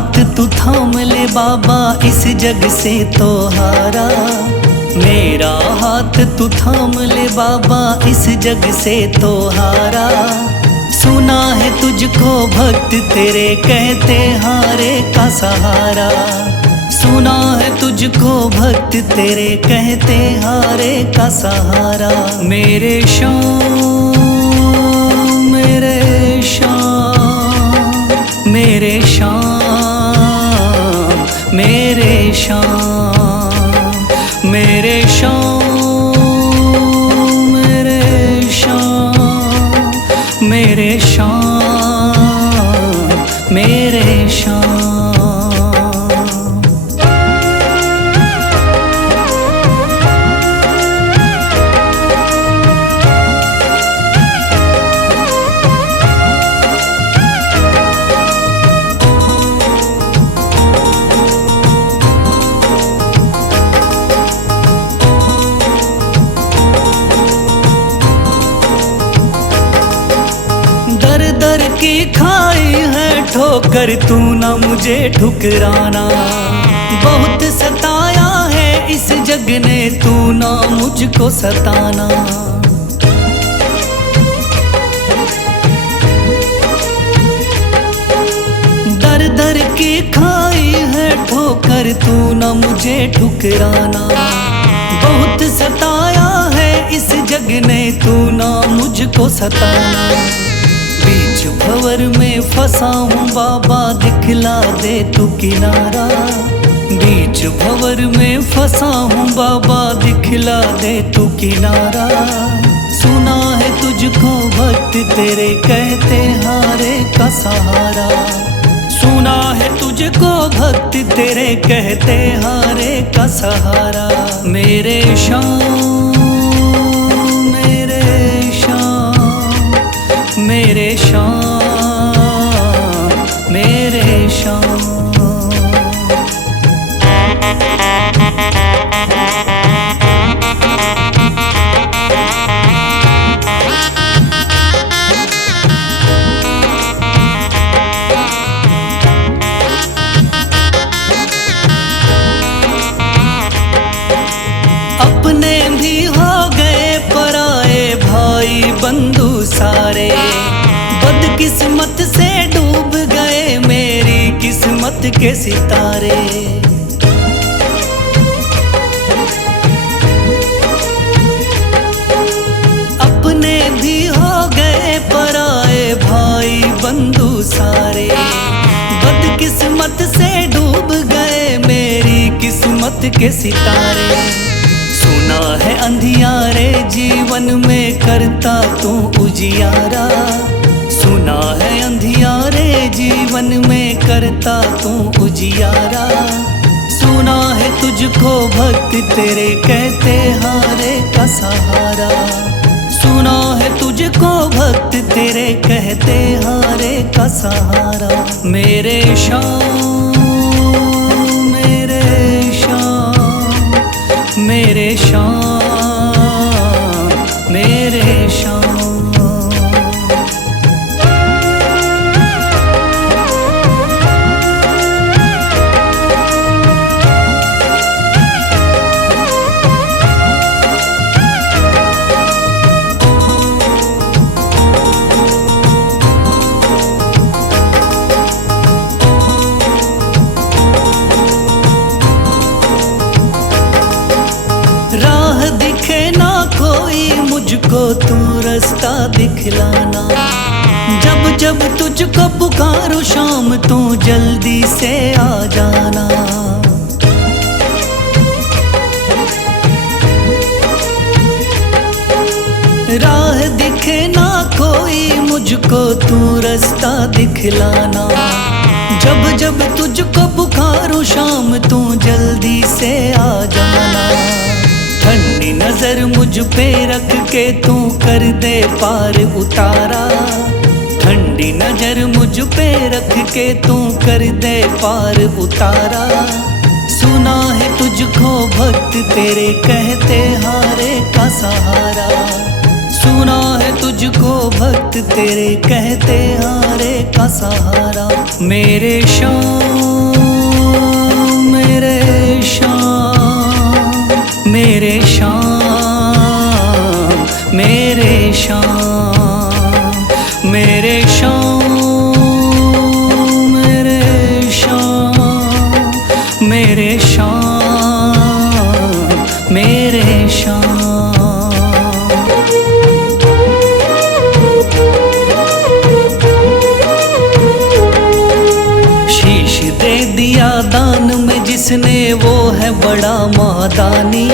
हाथ तू थाम ले बाबा, इस जग से तो हारा। मेरा हाथ तू थाम ले बाबा, इस जग से तो हारा। सुना है तुझको भक्त तेरे कहते हारे का सहारा। सुना है तुझको भक्त तेरे कहते हारे का सहारा। मेरे श्याम मेरे श्याम मेरे श्याम मेरे श्याम मेरे श्याम मेरे श्याम मेरे श्याम मेरे श्याम। दर की खाई है ठोकर, तू ना मुझे ठुकराना। बहुत सताया है इस जग ने, तू ना मुझको सताना। दर दर की खाई है ठोकर, तू ना मुझे ठुकराना। बहुत सताया है इस जग ने, तू ना मुझको सताना। बीच भंवर में फंसा हूँ बाबा, दिखला दे तू किनारा। बीच भंवर में फंसा हूँ बाबा, दिखला दे तू किनारा। सुना है तुझको भक्त तेरे कहते हारे का सहारा। सुना है तुझको भक्त तेरे कहते हारे का सहारा। मेरे श्याम मेरे श्याम मेरे श्याम मेरे श्याम। अपने भी हो गए पराए भाई बंधु सारे। बदकिस्मत से डूब गए मेरी किस्मत के सितारे। अपने भी हो गए पराए भाई बंधु सारे। बदकिस्मत से डूब गए मेरी किस्मत के सितारे। सुना है अंधियारे जीवन में करता तू उजियारा। सुना है अंधियारे जीवन में करता तू उजियारा। सुना है तुझको भक्त तेरे कहते हारे का सहारा। सुना है तुझको भक्त तेरे कहते हारे का सहारा। मेरे श्याम मेरे श्याम मेरे श्याम मेरे श्याम। राह दिखे ना कोई मुझको, तू रास्ता दिखलाना। जब जब तुझको पुकारूं शाम, तू जल्दी से आ जाना। राह दिखे ना कोई मुझको, तू रास्ता दिखलाना। जब जब तुझको पुकारूं शाम, तू जल्दी से आ जाना। ठंडी नजर मुझ पे रख के तू कर दे पार उतारा। ठंडी नजर मुझ पे रख के तू कर दे पार उतारा। सुना है तुझको भक्त तेरे कहते हारे का सहारा। सुना है तुझको भक्त तेरे कहते हारे का का सहारा। मेरे श्याम, मेरे श्याम, मेरे श्याम, मेरे श्याम, मेरे श्याम, मेरे श्याम, मेरे श्याम, मेरे श्याम। शीश दे दिया दान में जिसने वो है बड़ा मादानी।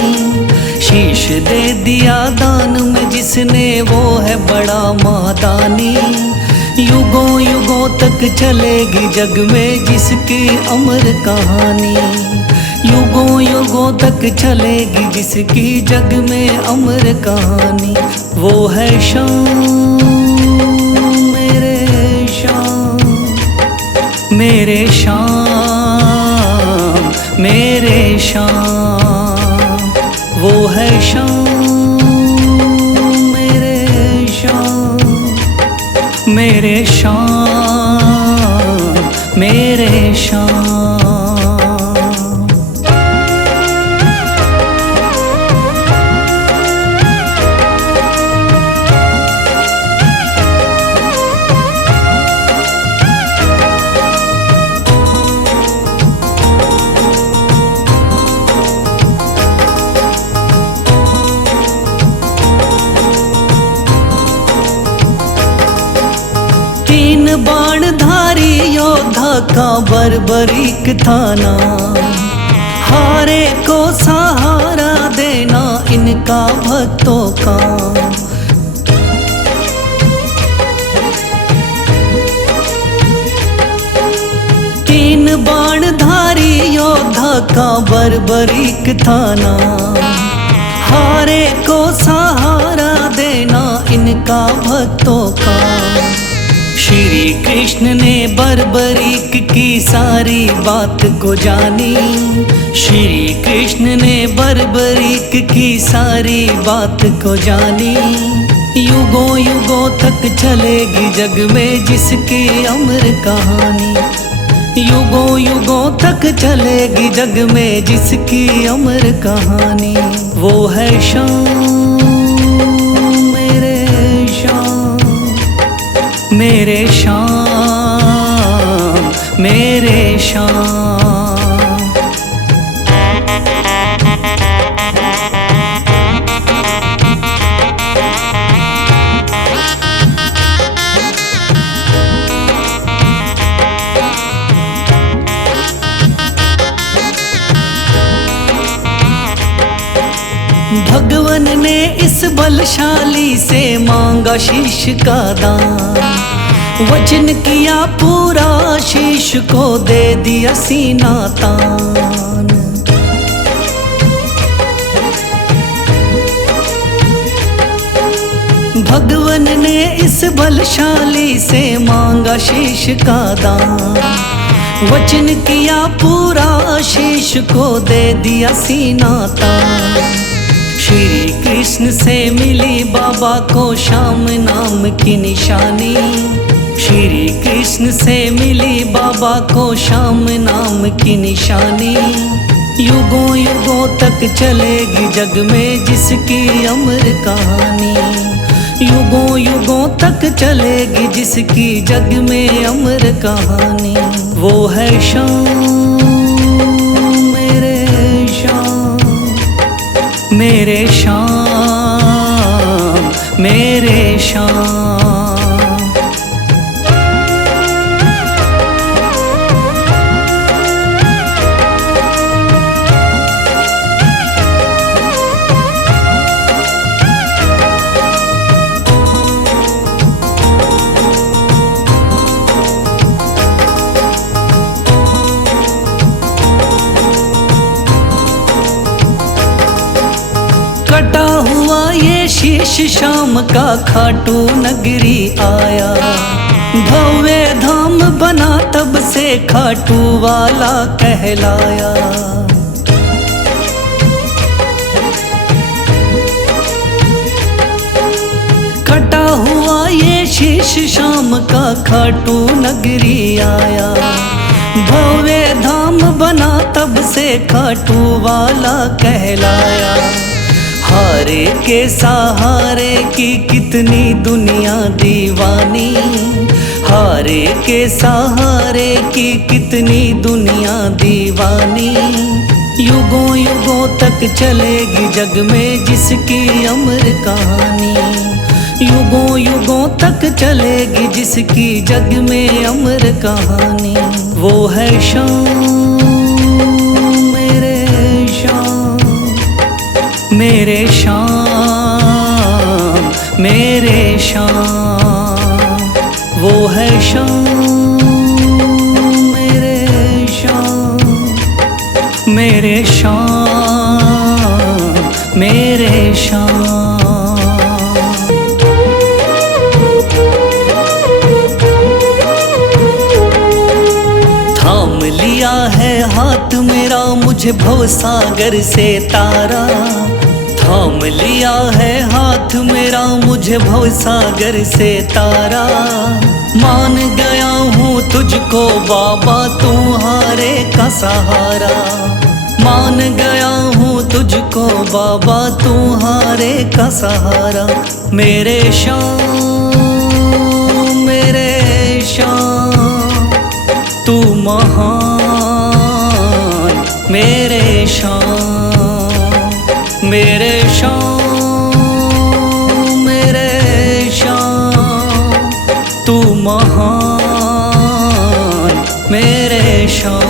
शीश दे दिया दान में जिसने वो है बड़ा मादानी। युगों युगों तक चलेगी जग में जिसकी अमर कहानी। युगों युगों तक चलेगी जिसकी जग में अमर कहानी। वो है श्याम, मेरे श्याम, मेरे श्याम, मेरे श्याम। वो है श्याम, मेरे श्याम, मेरे श्याम, मेरे श्याम। तीन बाणधारी योद्धा का बर्बरीक थाना। हारे को सहारा देना इनका भक्तों का। तीन बाणधारी योद्धा का बर्बरीक थाना। हारे को सहारा देना इनका भक्तों का। श्री कृष्ण ने बर्बरीक की सारी बात को जानी। श्री कृष्ण ने बर्बरीक की सारी बात को जानी। युगों युगों तक चलेगी जग में जिसकी अमर कहानी। युगों युगों तक चलेगी जग में जिसकी अमर कहानी। वो है श्याम, मेरे श्याम, मेरे श्याम, मेरे श्याम। भगवन ने इस बलशाली से मांगा शीश का दान। वचन किया पूरा शीश को दे दिया सीना तान। भगवन ने इस बलशाली से मांगा शीश का दान। वचन किया पूरा शीश को दे दिया सीना तान। श्री कृष्ण से मिली बाबा को श्याम नाम की निशानी। श्री कृष्ण से मिली बाबा को श्याम नाम की निशानी। युगों युगों तक चलेगी जग में जिसकी अमर कहानी। युगों युगों तक चलेगी जिसकी जग में अमर कहानी। वो है श्याम, मेरे श्याम, मेरे श्याम, मेरे श्याम। कटा हुआ ये शीश शाम का खाटू नगरी आया। भव्य धाम बना तब से खाटू वाला कहलाया। कटा हुआ ये शीश शाम का खाटू नगरी आया। भव्य धाम बना तब से खाटू वाला कहलाया। हारे के सहारे की कितनी दुनिया दीवानी, हारे के सहारे की कितनी दुनिया दीवानी। युगों युगों तक चलेगी जग में जिसकी अमर कहानी, युगों युगों तक चलेगी जिसकी जग में अमर कहानी। वो है शाम मेरे शाम, मेरे शाम मेरे शाम। वो है शाम मेरे शाम, मेरे शाम मेरे शाम। थाम लिया है हाथ मेरा मुझे भवसागर से तारा, थाम लिया है हाथ मेरा मुझे भवसागर से तारा। मान गया हूँ तुझको बाबा तुम्हारे का सहारा, मान गया हूँ तुझको बाबा तुम्हारे का सहारा। मेरे शाम मेरे शाम तू महान, मेरे शाम मेरे शाम मेरे शाम तू महान, मेरे शाम।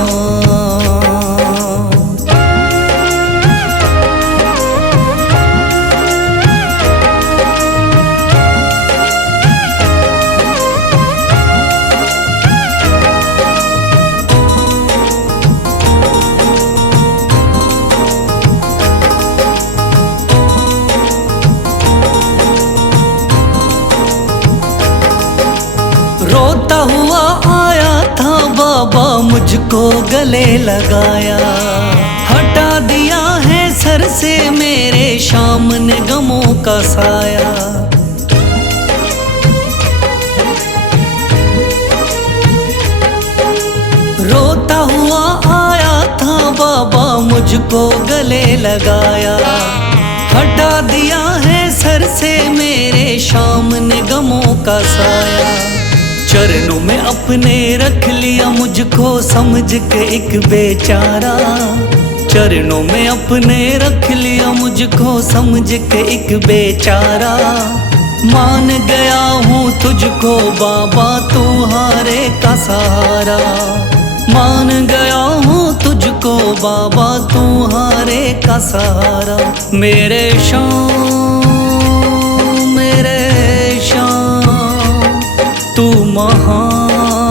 रोता हुआ आया था बाबा मुझको गले लगाया, हटा दिया है सर से मेरे शाम ने गमों का साया। रोता हुआ आया था बाबा मुझको गले लगाया, हटा दिया है सर से मेरे शाम ने गमों का साया। चरणों में अपने रख लिया मुझको समझ के एक बेचारा, चरणों में अपने रख लिया मुझको समझ के एक बेचारा। मान गया हूँ तुझको बाबा तुम्हारे का सहारा, मान गया हूँ तुझको बाबा तुम्हारे का सहारा। मेरे शाम मेरे शाम तू महान,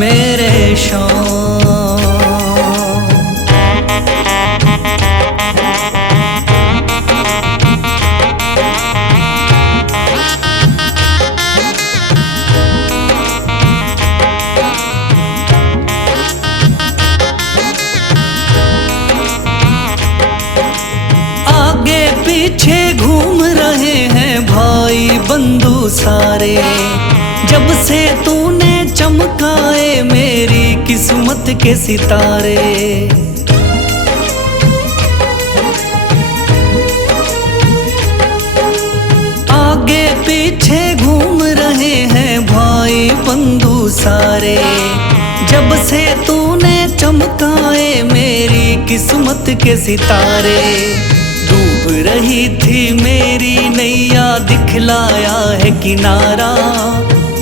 मेरे शाम। आगे पीछे घूम रहे हैं भाई बंधु सारे, जब से तूने चमकाए मेरी किस्मत के सितारे। आगे पीछे घूम रहे हैं भाई बंधु सारे, जब से तूने चमकाए मेरी किस्मत के सितारे। डूब रही थी मेरी नैया दिखलाया है किनारा,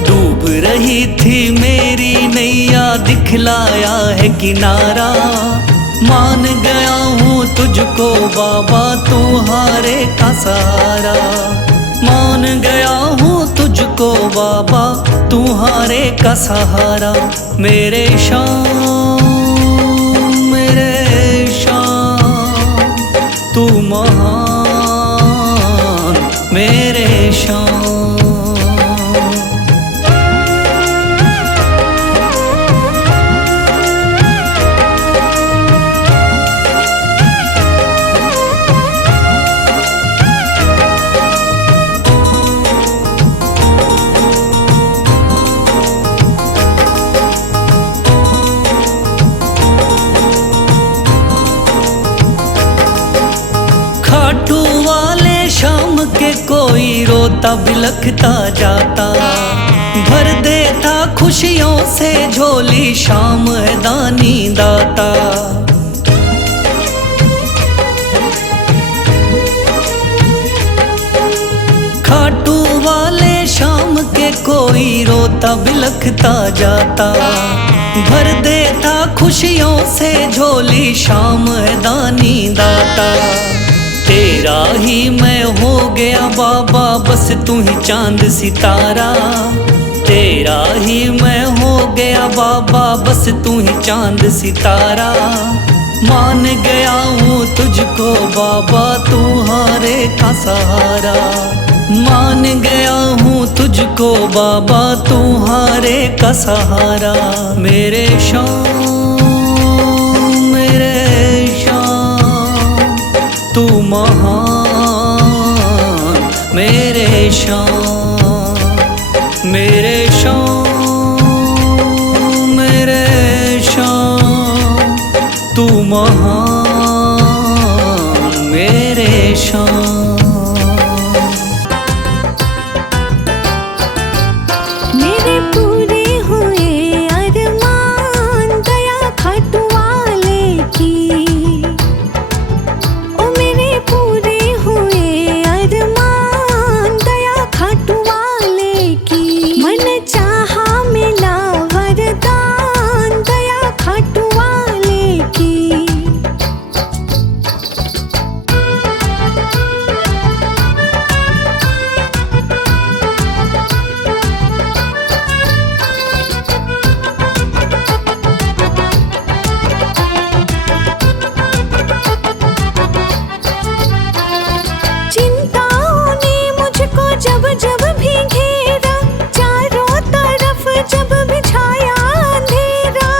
डूब रही थी मेरी नैया दिखलाया है किनारा। मान गया हूँ तुझको बाबा तुम्हारे का सहारा, मान गया हूँ तुझको बाबा तुम्हारे का सहारा। मेरे शाम मेरे शाम तू महान, मेरे शाम। रोता बिलखता जाता। भर देता खुशियों से झोली, शाम है दानी दाता। खाटू वाले शाम के कोई रोता बिलखता जाता। भर देता खुशियों से झोली, शाम है दानी दाता। तेरा ही मैं हो गया बाबा, बस तू ही चांद सितारा। तेरा ही मैं हो गया बाबा, बस तू ही चांद सितारा। मान गया हूँ तुझको बाबा, तू हारे का सहारा। मान गया हूँ तुझको बाबा, तू हारे का सहारा। मेरे शाम मेरे शाम तू महान। मेरे शाम मेरे शाम मेरे शाम तू महान। मेरे शाम मेरे पूरे हुए अरमान, दया खाटू वाले की। ओ मेरे पूरे हुए अरमान, दया खाटू वाले की। मन चाहा मिला वरदान, दया खाटू वाले की। चिंताओं ने मुझको जब जब भी घेरा, चारों तरफ जब भी छाया अंधेरा।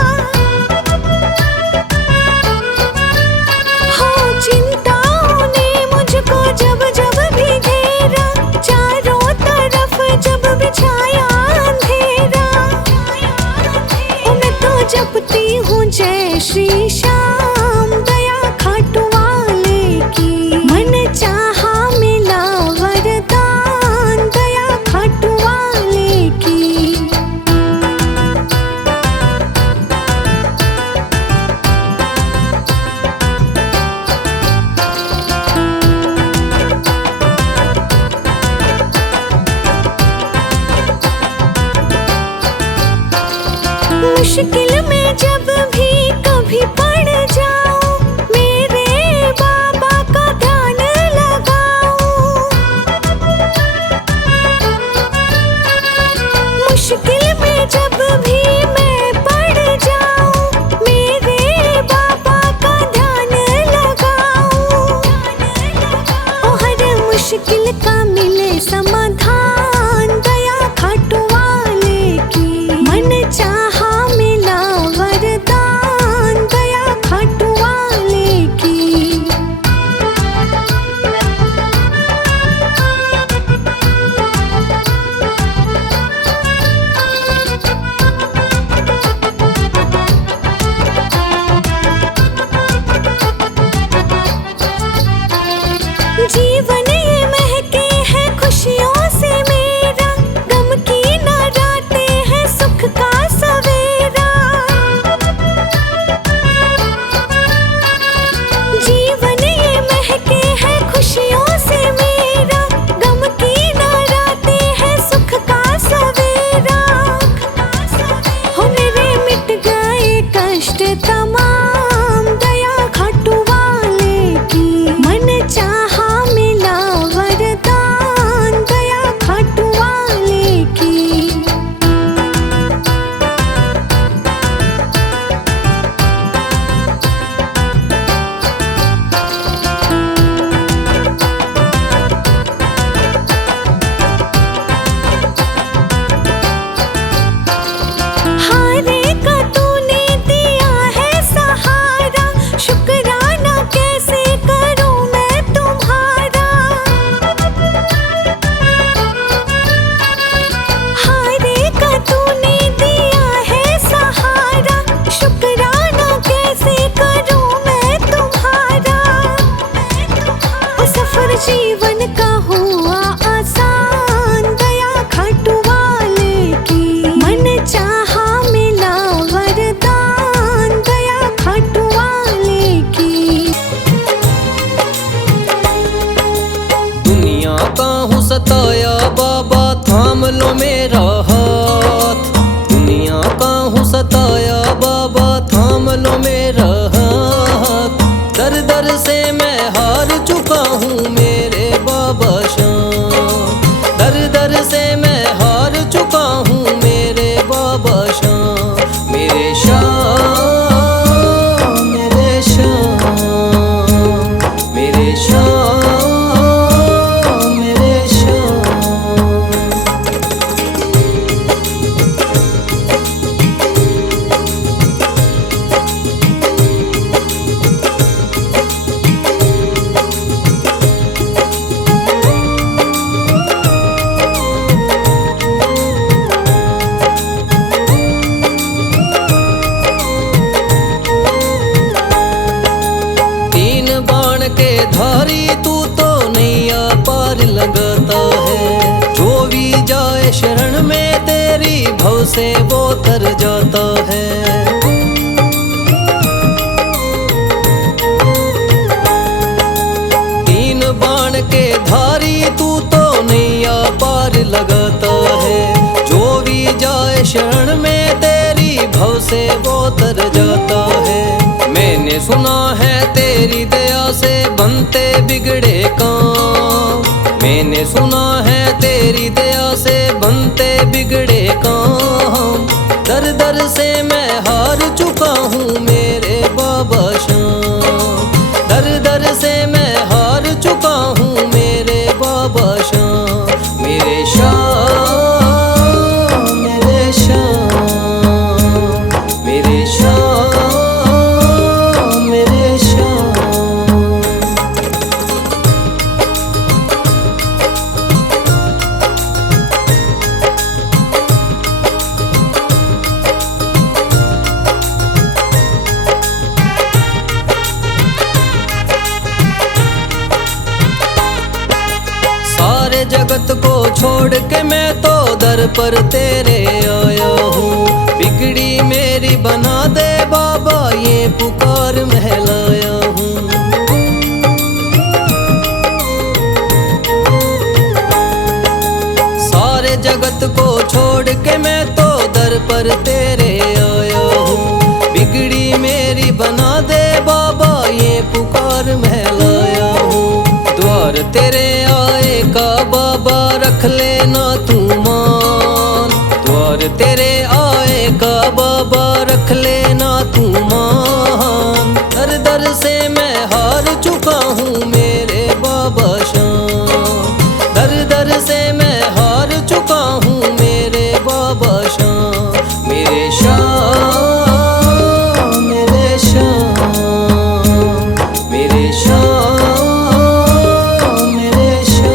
हाँ, चिंताओं ने मुझको जब जब भी घेरा, चारों तरफ जब भी छाया अंधेरा। ओ मैं तो जपती हूँ जय श्री श्याम, दया खाटू वाले की। मन चाहा मिला वरदान, दया खाटू वाले की। मुश्किल में जब भी कभी पड़ जाऊं, मेरे बाबा का ध्यान लगाऊं। मुश्किल में जब भी मैं पड़ जाऊं, मेरे बाबा का ध्यान लगाऊं। ओ हर मुश्किल का मिले समाधान, दया खाटू वाले की। मन चाहा मिला वरदान, दया खाटू भाव से वो तर जाता है। तीन बाण के धारी तू तो नैया पार लगाता है। जो भी जाए शरण में तेरी भव से वो तर जाता है। मैंने सुना है तेरी दया से बनते बिगड़े काम। मैंने सुना है तेरी दया से बनते बिगड़े काम। दर दर से मैं हार चुका हूँ मेरे बाबा श्याम। दर दर से मैं हार चुका हूँ मेरे बाबा श्याम। मेरे श्याम, मेरे श्याम, मेरे श्याम, मेरे श्याम। सारे जगत को छोड़ के मैं तो दर पर तेरे आया हूँ। बिगड़ी मेरी बना दे बाबा ये पुकार महलाया हूँ। सारे जगत को छोड़ के मैं तो दर पर तेरे आया हूँ। बिगड़ी मेरी बना दे बाबा ये पुकार महलाया हूँ। द्वार तेरे आए का बाबा रख लेना तू मान। द्वार तेरे आए का बाबा रख लेना तू मान। दर दर से मैं हार चुका हूँ मेरे बाबा श्याम। दर दर से मैं हार चुका हूँ मेरे बाबा श्याम। मेरे श्याम, मेरे श्याम, मेरे श्याम, मेरे श्याम।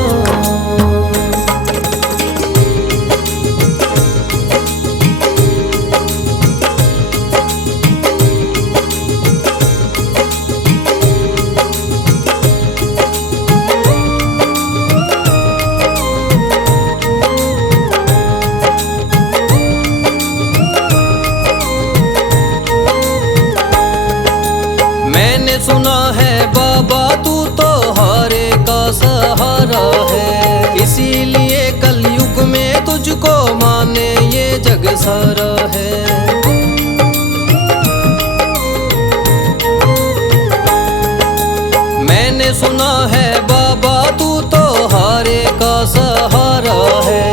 मैंने सुना है बाबा तू तो हारे का सहारा है। इसीलिए कलयुग में तुझको माने ये जग सारा है। मैंने सुना है बाबा तू तो हारे का सहारा है।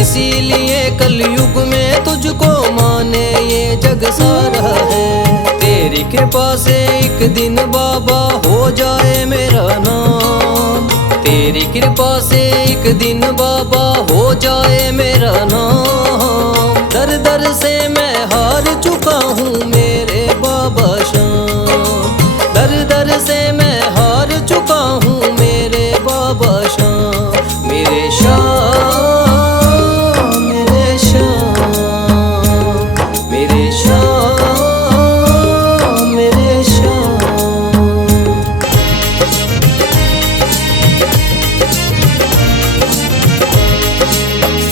इसीलिए कलयुग में तुझको माने ये जग सारा है। तेरी कृपा से एक दिन बाबा हो जाए मेरा नाम। तेरी कृपा से एक दिन बाबा हो जाए मेरा नाम। दर दर से मैं हार चुका हूँ मेरे बाबा श्याम। दर दर से मैं हार चुका हूँ मेरे बाबा श्याम। मेरे श्याम, मेरे श्याम, मेरे श्याम, मेरे श्याम।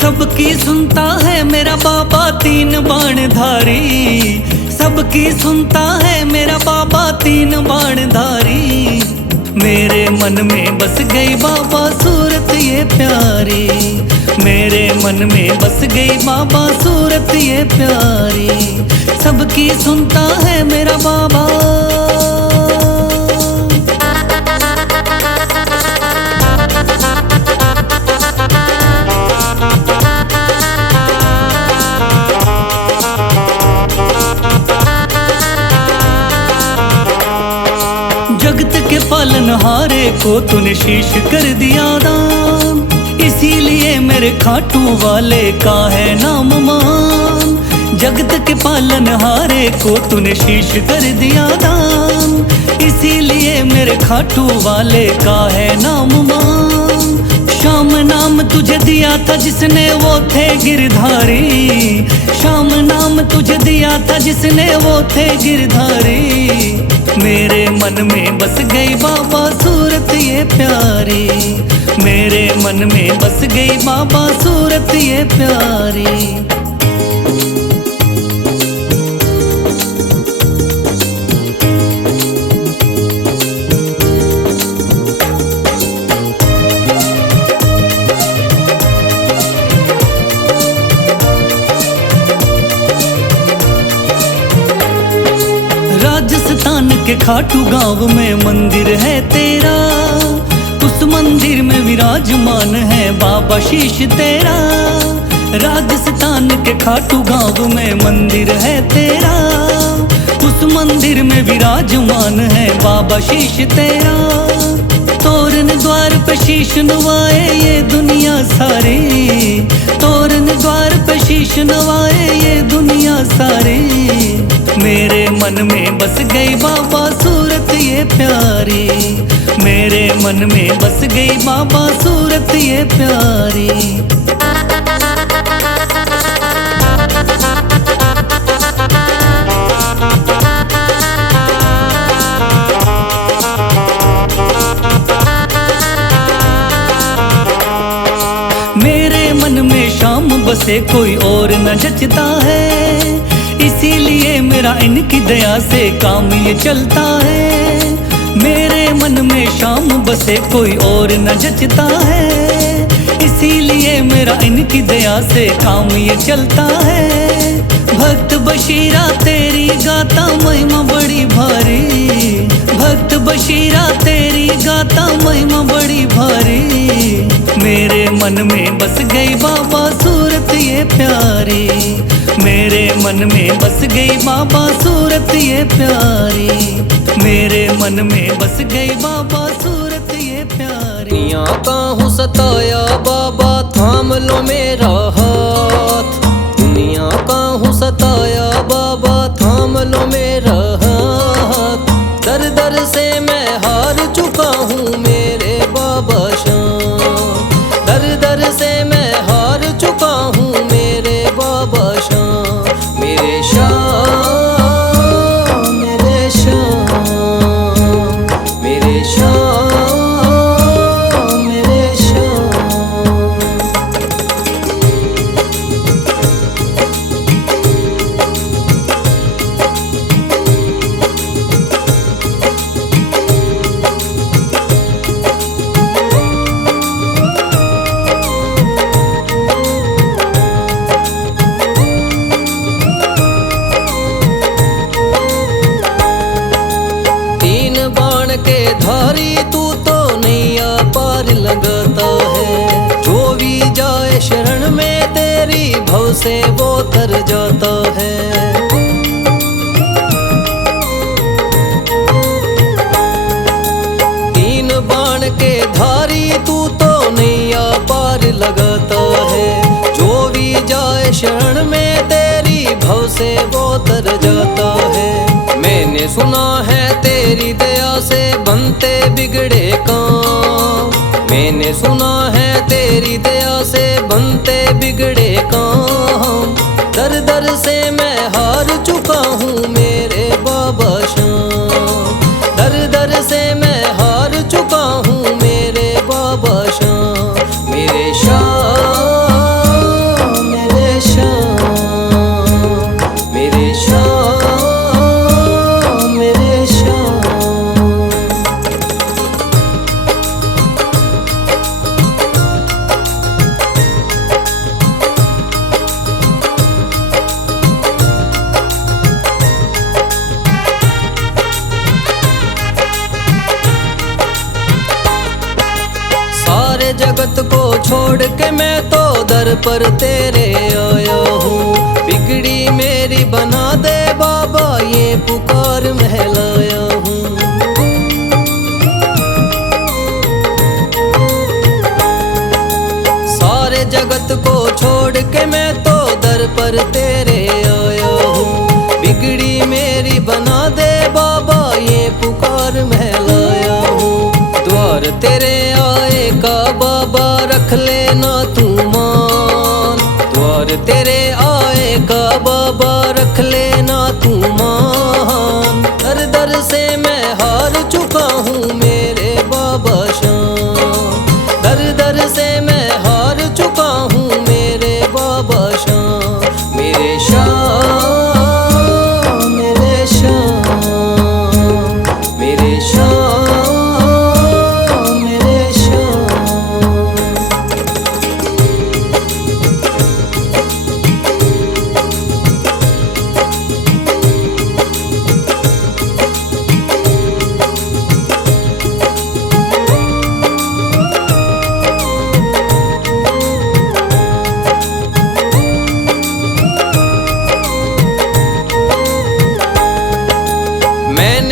सबकी सुनता है मेरा बाबा तीन बाण धारी। सबकी सुनता है मेरा बाबा तीन बाण धारी। मेरे मन में बस गई बाबा सूरत ये प्यारी। मेरे मन में बस गई बाबा सूरत ये प्यारी। सबकी सुनता है मेरा बाबा। जगत के पालनहारे को तूने शीश कर दिया दान। इसीलिए मेरे खाटू वाले का है नाम मान। जगत के पालनहारे को तूने शीश कर दिया दान। इसीलिए मेरे खाटू वाले का है नाम मान। श्याम नाम तुझे दिया था जिसने वो थे गिरधारी। श्याम नाम तुझे दिया था जिसने वो थे गिरधारी। मेरे मन में बस गई बाबा सूरत ये प्यारी। मेरे मन में बस गई बाबा सूरत ये प्यारी। के खाटू गांव में मंदिर है तेरा, उस मंदिर में विराजमान है बाबा शीश तेरा। राजस्थान के खाटू गांव में मंदिर है तेरा, उस मंदिर में विराजमान है बाबा शीश तेरा। तोरण द्वार पे शीश नवाए ये दुनिया सारी, तोरण द्वार पे शीश नवाए ये दुनिया सारी। मेरे मन में बस गई बाबा सूरत ये प्यारी, मेरे मन में बस गई बाबा सूरत ये प्यारी। मेरे मन में शाम बसे कोई और न जचता है, इसीलिए मेरा इनकी दया से काम ये चलता है। मेरे मन में शाम बसे कोई और न जचता है, इसीलिए मेरा इनकी दया से काम ये चलता है। भक्त बशीरा तेरी गाता महिमा बड़ी भारी, भक्त बशीरा तेरी गाता महिमा बड़ी भारी। मेरे मन में बस गई बाबा सूरत ये प्यारी, मेरे मन में बस गई बाबा सूरत ये प्यारी, मेरे मन में बस गई बाबा सूरत ये प्यारी। दुनिया का हूँ सताया बाबा थाम लो मेरा हाथ, दुनिया का हूँ सताया बाबा थाम लो मेरा हाथ। दर दर से मैं हार चुका हूँ मेरे बाबा शाम, दर दर से मैं हार चुका हूँ मेरे बाबा शाम। मेरे शाम, मेरे शाम, मेरे शाम, मेरे शाम। तीन बाण के धारी तू तो नैया पार लगाता है, जो भी जाए शरण में तेरी भव से वो तर जाता है। तीन बाण के धारी तू तो नैया पार लगाता है, जो भी जाए शरण में तेरी भव से वो तर जाता है। मैंने सुना है तेरी दया से बनते बिगड़े काम, मैंने सुना है तेरी दया से बनते बिगड़े काम। दर दर से मैं हार चुका हूँ मेरे बाबा शाम, दर दर से मैं हार चुका हूँ मेरे बाबा शाम। मेरे शाम, मेरे शाम, मेरे शाम, मेरे शाम। सारे जगत को छोड़ के मैं तो दर पर तेरे आया हूँ, बिगड़ी मेरी बना दे बाबा ये पुकार महलाया हूँ। सारे जगत को छोड़ के मैं तो दर पर तेरे आया हूँ, बिगड़ी मेरी बना दे बाबा ये पुकार महलाया हूँ। द्वार तेरे आए का बाबा रख लेना तू मान, द्वार तेरे आए का बाबा रख लेना तू मान। दर दर से मैं हार चुका हूँ मेरे बाबा शाम, दर दर से मैं हार चुका हूँ मेरे बाबा शाम। मेरे शाम, मेरे शाम, मेरे शाम, मेरे शाम।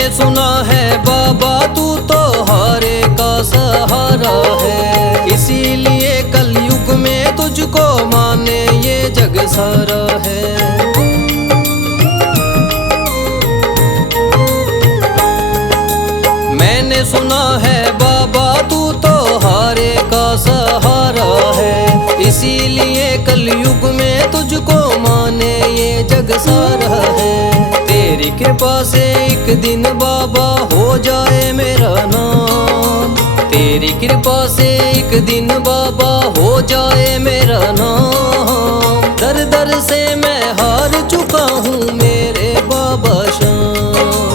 मैंने सुना है बाबा तू तो हारे का सहारा है, इसीलिए कलयुग में तुझको माने ये जग सारा है। मैंने सुना है बाबा तू तो हारे का सहारा है, इसीलिए कलयुग में तुझको माने ये जग सारा है। तेरी कृपा से एक दिन बाबा हो जाए मेरा नाम, तेरी कृपा से एक दिन बाबा हो जाए मेरा नाम। दर दर से मैं हार चुका हूँ मेरे बाबा श्याम,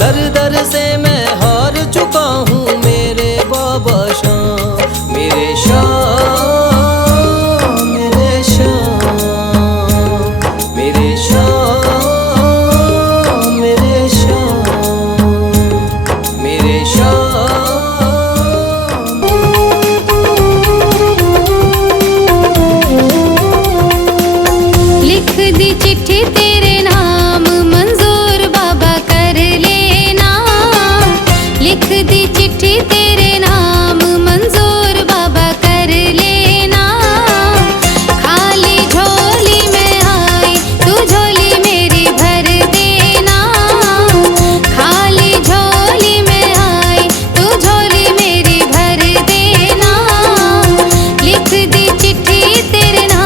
दर दर से मैं हार चुका हूँ मेरे बाबा श्याम। मेरे श्याम मेरे श्याम मेरे श्याम मेरे श्याम मेरे श्याम। लिख दी चिट्ठी तेरे नाम मंजूर बाबा कर लेना, लिख दी चिट्ठी तेरे नाम मंजूर बाबा कर लेना। खाली झोली में आई तू झोली मेरी भर देना, खाली झोली में आई तू झोली मेरी भर देना। लिख दी चिट्ठी तेरे नाम।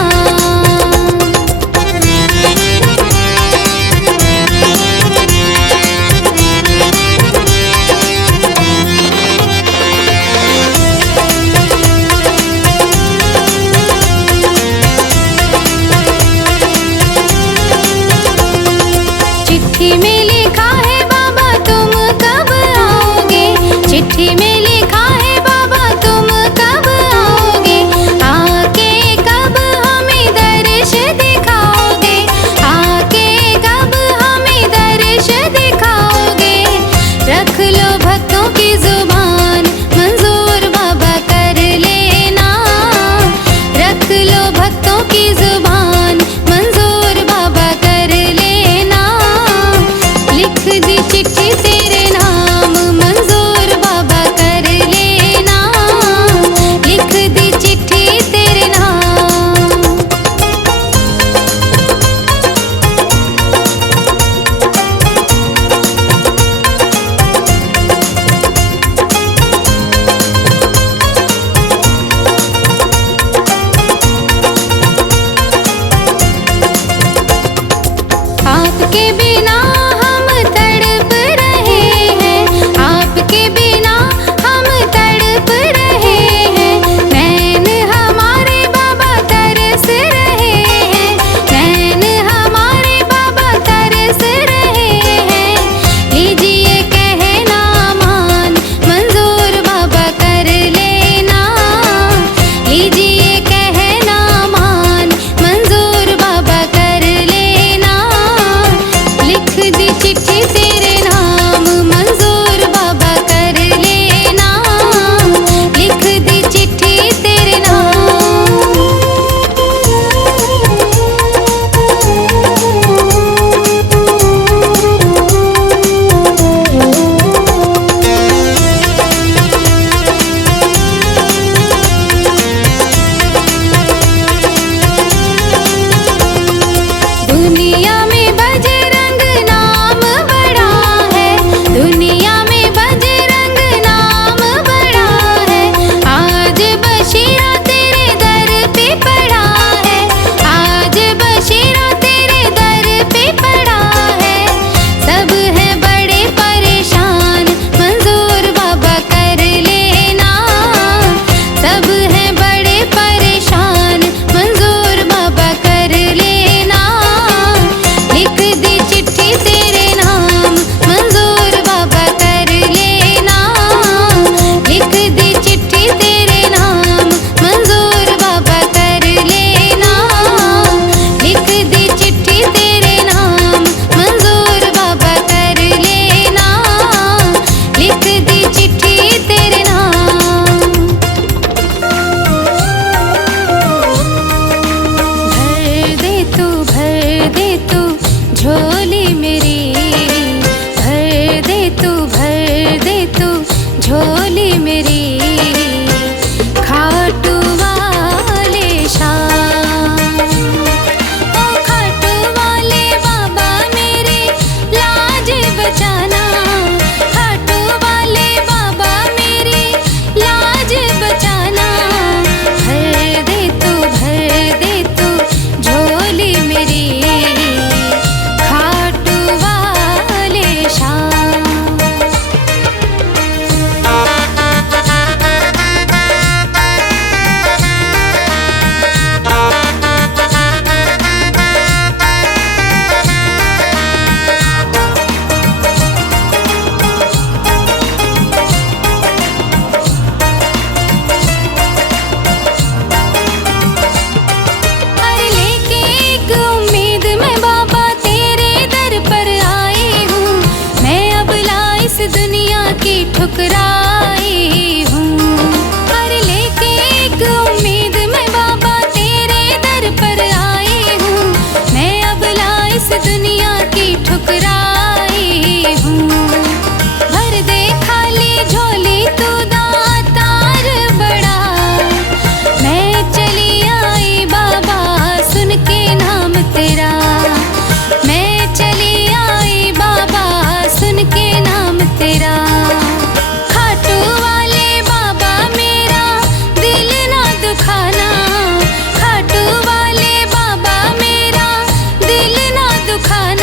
चिट्ठी में लिखा है बाबा तुम कब आओगे, चिट्ठी में लिखा है बाबा तुम कब आओगे। आके कब हमें दर्श दिखाओगे, आके कब हमें दर्श दिखाओगे। रख लो भक्तों की जुबान मंजूर बाबा कर लेना, रख लो भक्तों की जुबान मंजूर बाबा कर लेना। लिख दी चिट्ठी तेरे नाम मंजूर बाबा कर लेना, लिख दी चिट्ठी तेरे नाम। आपके बिना हम तड़प रहे हैं, आपके बिना हम तड़प रहे हैं। नैन हमारे बाबा तरस रहे हैं, नैन हमारे बाबा तरस रहे हैं। लीजिए कहना मान मंजूर बाबा कर लेना, लीजिए कहना मान मंजूर बाबा कर लेना। लिख दी चिट्ठी तेरे नाम मंजूर बाबा कर लेना, लिख सुखाना